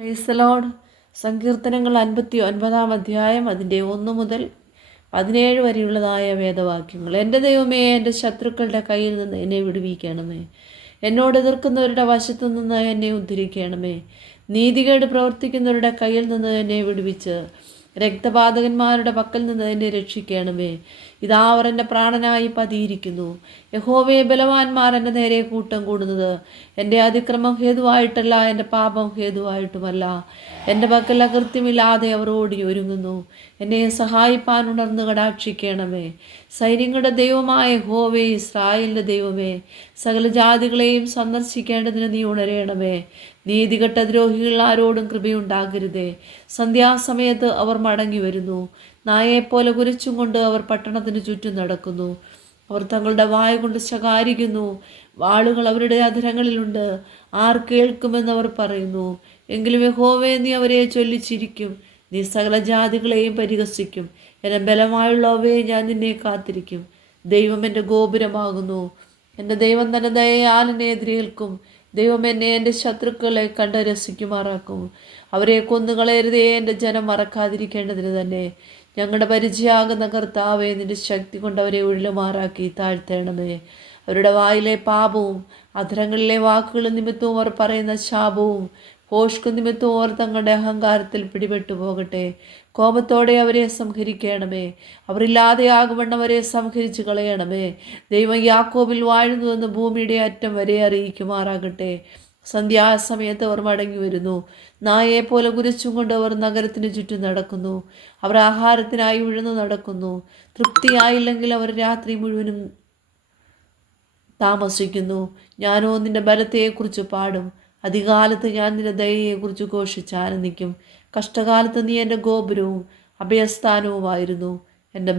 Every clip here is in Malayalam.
Praise the Lord. സങ്കീർത്തനങ്ങൾ 59 അധ്യായം അതിൻ്റെ 1 മുതൽ 17 വരെയുള്ളതായ വേദവാക്യങ്ങൾ. എൻ്റെ ദൈവമേ, എൻ്റെ ശത്രുക്കളുടെ കയ്യിൽ നിന്ന് എന്നെ വിടുവിക്കണമേ. എന്നോട് എതിർക്കുന്നവരുടെ വശത്തു നിന്ന് എന്നെ ഉദ്ധരിക്കണമേ. നീതികേട് പ്രവർത്തിക്കുന്നവരുടെ കയ്യിൽ നിന്ന് എന്നെ വിടുവിച്ച് രക്തപാതകന്മാരുടെ പക്കൽ നിന്ന് എന്നെ രക്ഷിക്കണമേ. ഇതാ അവർ എൻ്റെ പ്രാണനായി പതിയിരിക്കുന്നു. യഹോവയെ, ബലവാന്മാർ എൻ്റെ നേരെ കൂട്ടം കൂടുന്നത് എൻ്റെ അതിക്രമം ഹേതുവായിട്ടല്ല, എൻ്റെ പാപം ഹേതുവായിട്ടുമല്ല. എൻ്റെ പക്കൽ അകൃത്യമില്ലാതെ അവർ ഓടി ഒരുങ്ങുന്നു. എന്നെ സഹായിപ്പാൻ ഉണർന്ന് കടാക്ഷിക്കണമേ. സൈന്യങ്ങളുടെ ദൈവമായ യഹോവേ, ഇസ്രായേലിൻ്റെ ദൈവമേ, സകല ജാതികളെയും സന്ദർശിക്കേണ്ടതിന് നീ ഉണരേണമേ. നീതികെട്ട ദ്രോഹികൾ ആരോടും കൃപയുണ്ടാകരുതേ. സന്ധ്യാസമയത്ത് അവർ മടങ്ങി വരുന്നു. നായെപ്പോലെ കുരച്ചും കൊണ്ട് അവർ പട്ടണത്തിന് ചുറ്റും നടക്കുന്നു. അവർ തങ്ങളുടെ വായ കൊണ്ട് ശകാരിക്കുന്നു. വാളുകൾ അവരുടെ അധരങ്ങളിലുണ്ട്. ആർ കേൾക്കുമെന്ന് അവർ പറയുന്നു. എങ്കിലും യഹോവേ, നീ അവരെ ചൊല്ലിച്ചിരിക്കും. നീ സകല ജാതികളെയും പരിഹസിക്കും. എന്നെ ബലമായുള്ളവയെ, ഞാൻ നിന്നെ കാത്തിരിക്കും. ദൈവം എൻ്റെ ഗോപുരമാകുന്നു. എൻ്റെ ദൈവം തന്നെ ദയയാൽ എന്നെ എതിരേൽക്കും. ദൈവം എന്നെ എൻ്റെ ശത്രുക്കളെ കണ്ട് രസിക്കുമാറാക്കും. അവരെ കൊന്നുകളയരുതേ, എൻ്റെ ജനം മറക്കാതിരിക്കേണ്ടതിന് തന്നെ. ഞങ്ങളുടെ പരിചയാകുന്ന കർത്താവേ, നിന്റെ ശക്തി കൊണ്ട് അവരെ ഉഴലുമാറാക്കി താഴ്ത്തേണമേ. അവരുടെ വായിലെ പാപവും അധരങ്ങളിലെ വാക്കുകൾ നിമിത്തവും അവർ പറയുന്ന ശാപവും ഭോഷ്കു നിമിത്തവും അവർ തങ്ങളുടെ അഹങ്കാരത്തിൽ പിടിപെട്ടു പോകട്ടെ. കോപത്തോടെ അവരെ സംഹരിക്കണമേ. അവരില്ലാതെയാകുവണ്ണം അവരെ സംഹരിച്ചു കളയണമേ. ദൈവം യാക്കോബിൽ വാഴുന്നുവെന്ന് ഭൂമിയുടെ അറ്റം വരെ അറിയിക്കുമാറാകട്ടെ. സന്ധ്യാസമയത്ത് അവർ മടങ്ങി വരുന്നു. നായെപ്പോലെ കുരച്ചും കൊണ്ട് അവർ നഗരത്തിന് ചുറ്റും നടക്കുന്നു. അവർ ആഹാരത്തിനായി ഉഴന്നു നടക്കുന്നു. തൃപ്തിയായില്ലെങ്കിൽ അവർ രാത്രി മുഴുവനും താമസിക്കുന്നു. ഞാനോ നിന്റെ ബലത്തെക്കുറിച്ച് പാടും. അധികാലത്ത് ഞാൻ നിന്റെ ദയയെക്കുറിച്ച് ഘോഷിച്ച് ആനന്ദിക്കും. കഷ്ടകാലത്ത് നീ എൻ്റെ ഗോപുരവും അഭയസ്ഥാനവുമായിരുന്നു. എൻ്റെ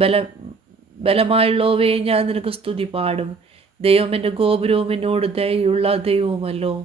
ബലമായുള്ളവയെ, ഞാൻ നിനക്ക് സ്തുതി പാടും. ദൈവം എൻ്റെ ഗോപുരവും എന്നോട് ദയയുള്ള ദൈവവുമല്ലോ.